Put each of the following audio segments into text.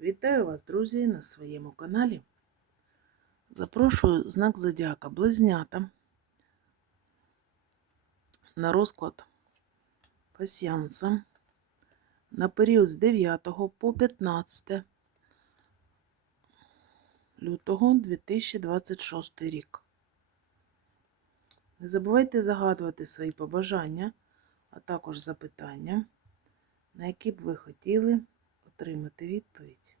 Вітаю вас, друзі, на своєму каналі. Запрошую знак Зодіака Близнята на розклад пасіянса на період з 9 по 15 лютого 2026 рік. Не забувайте загадувати свої побажання, а також запитання, на які б ви хотіли отримати відповідь.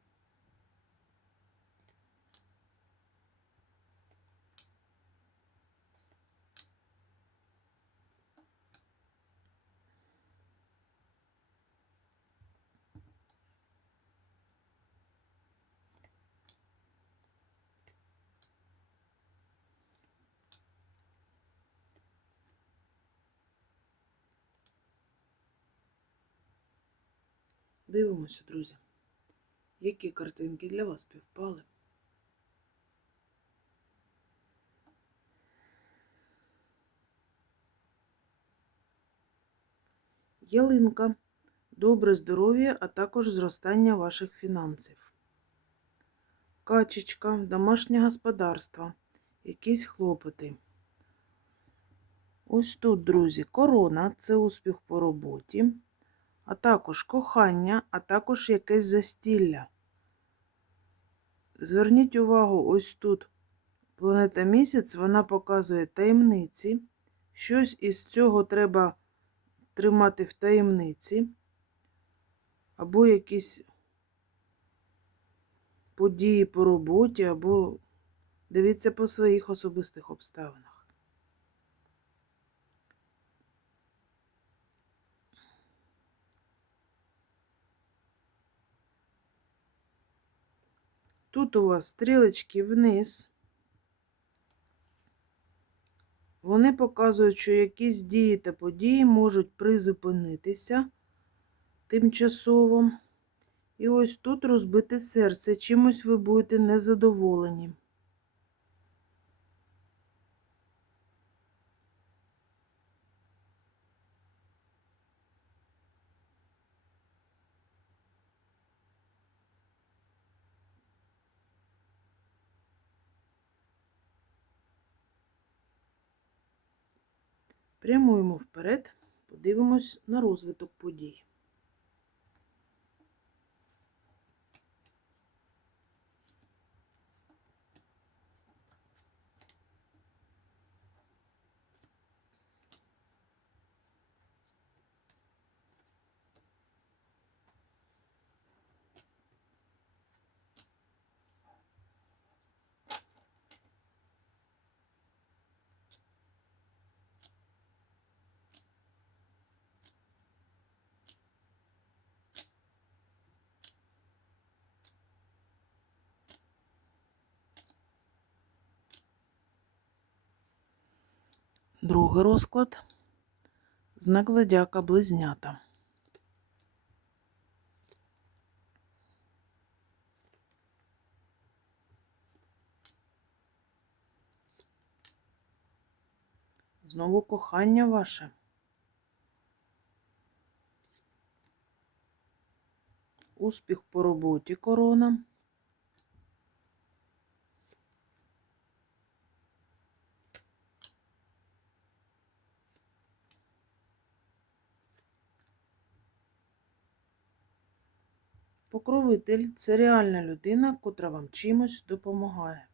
Дивимося, друзі, які картинки для вас співпали. Ялинка. Добре здоров'я, а також зростання ваших фінансів. Качечка, домашнє господарство, якісь хлопоти. Ось тут, друзі, корона це успіх по роботі а також кохання, а також якесь застілля. Зверніть увагу, ось тут планета місяць, вона показує таємниці. Щось із цього треба тримати в таємниці, або якісь події по роботі, або дивіться по своїх особистих обставинах. Тут у вас стрілочки вниз. Вони показують, що якісь дії та події можуть призупинитися тимчасово. І ось тут розбите серце. Чимось ви будете незадоволені. Прямуємо вперед, подивимось на розвиток подій. Другий розклад. Знак зодіака близнята. Знову кохання ваше. Успіх по роботі корона. Покровитель це реальна людина, котра вам чимось допомагає.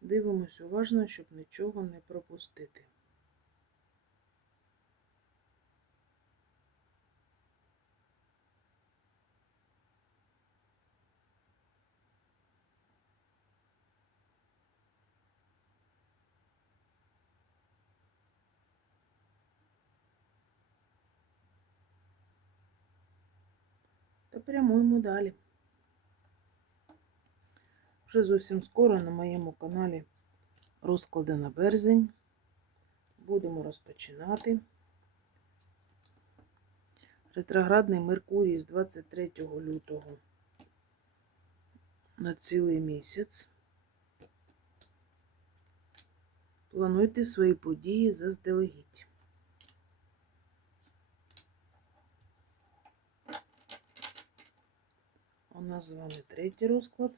Дивимось уважно, щоб нічого не пропустити. Прямуємо далі. Вже зовсім скоро на моєму каналі розклади на березень. Будемо розпочинати Ретроградний Меркурій з 23 лютого на цілий місяць. Плануйте свої події заздалегідь. У нас з вами третій розклад.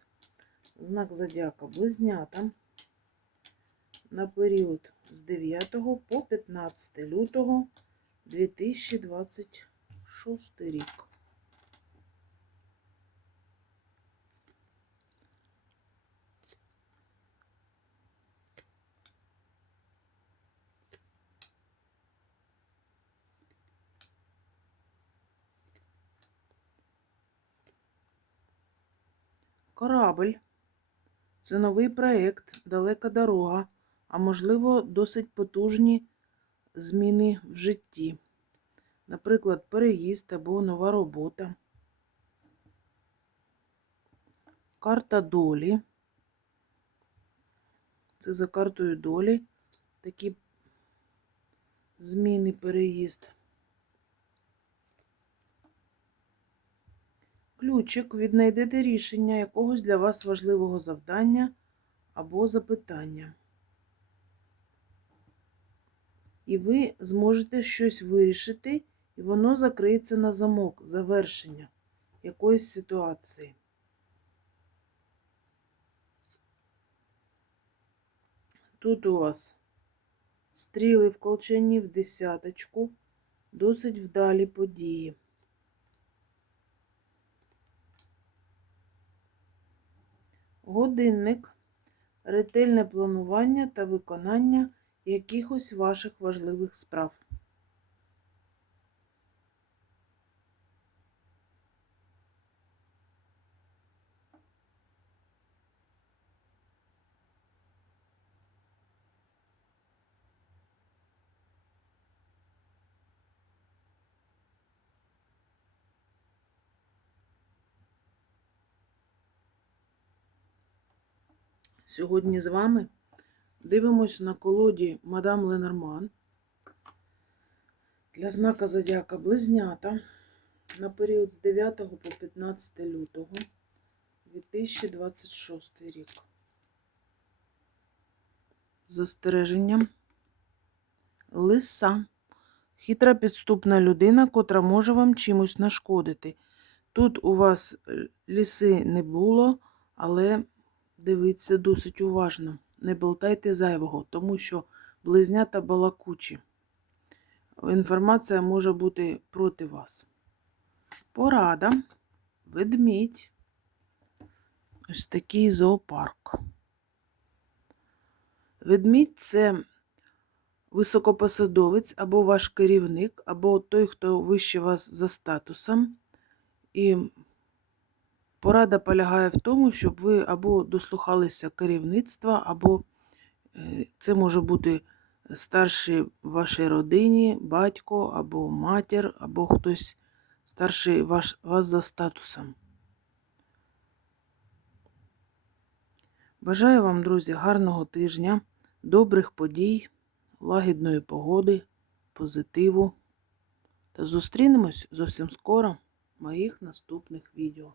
Знак зодіака Близнята на період з 9 по 15 лютого 2026 рік. Корабль це новий проєкт, далека дорога, а можливо, досить потужні зміни в житті. Наприклад, переїзд або нова робота. Карта долі. Це за картою долі такі зміни, переїзд. Ключик віднайдете рішення якогось для вас важливого завдання або запитання. І ви зможете щось вирішити, і воно закриється на замок, завершення якоїсь ситуації. Тут у вас стріли в колчані в десяточку, досить вдалі події. Годинник, ретельне планування та виконання якихось ваших важливих справ. Сьогодні з вами дивимось на колоді Мадам Ленорман для знака Зодіака Близнята на період з 9 по 15 лютого 2026 рік. Застереженням Лиса. Хитра підступна людина, котра може вам чимось нашкодити. Тут у вас е, ліси не було, але дивіться досить уважно. Не болтайте зайвого, тому що близнята балакучі. Інформація може бути проти вас. Порада, ведмідь. Ось такий зоопарк. Ведмідь це високопосадовець або ваш керівник, або той, хто вище вас за статусом. І порада полягає в тому, щоб ви або дослухалися керівництва, або е, це може бути старший в вашій родині, батько, або матір, або хтось старший ваш, вас за статусом. Бажаю вам, друзі, гарного тижня, добрих подій, лагідної погоди, позитиву. Та зустрінемось зовсім скоро в моїх наступних відео.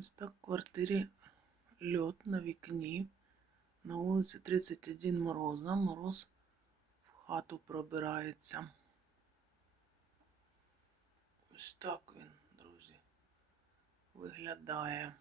Ось так в квартирі льот на вікні. На вулиці 31 мороза. Мороз в хату пробирається. Ось так він, друзі, виглядає.